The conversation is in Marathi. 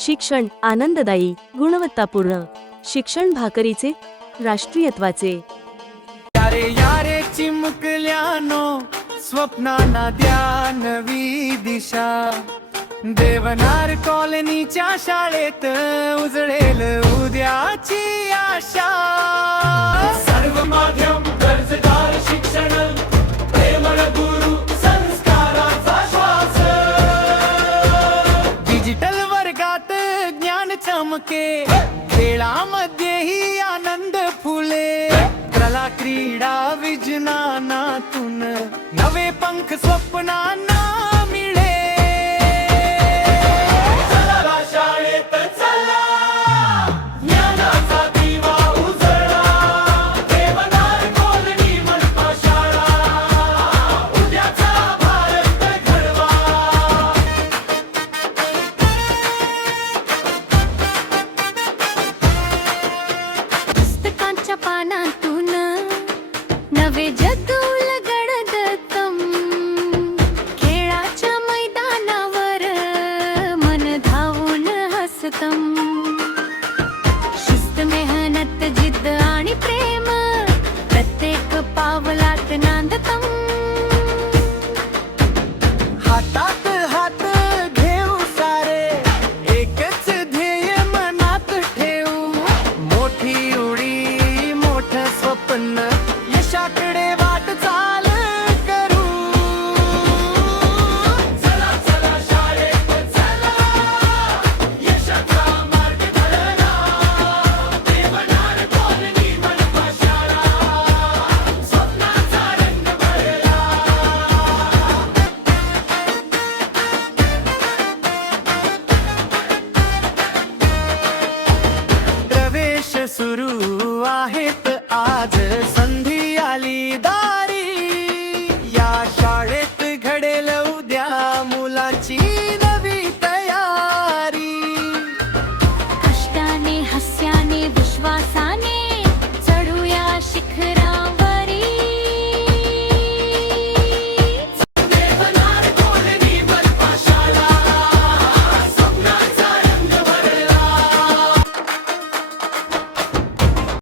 शिक्षण आनंददायी, गुणवत्तापूर्ण शिक्षण भाकरीचे, राष्ट्रीयत्वाचे. यारे यारे चिमुकल्यानो स्वप्नांना द्या नवी दिशा. देवनार कॉलनीच्या शाळेत उजळेल उद्याची आशा. सर्व माध्यम दर्जेदार शिक्षण, प्रेमळ गुरु संस्काराचा श्वास. डिजिटल वर्गात ज्ञान चमके, खेळामध्येही आनंद फुले. कला क्रीडा विज्ञानातून नवे पंख स्वप्नांना मिळे. चला शाळेत चला, ज्ञानाचा दिवा उजळा. देवनार कॉलनी मनपा शाळा, उद्याचा भारत घडवा. पुस्तकांच्या पानातून नवे जग उलगडतं. खेळाच्या मैदानावर मन धावून हसतं. शिस्त, मेहनत, जिद्द आणि प्रेम प्रत्येक पावलात नांदतं. हातात हात घेऊ सारे, एकच ध्येय मनात ठेवू. मोठी उडी, मोठं स्वप्न, यशाकडे वाटचाल करू. चला चला शाळेत चला, यशाचा मार्ग धरला. देवनार कॉलनी मनपा शाळा, स्वप्नाचा रंग भरला. प्रवेश सुरू आहेत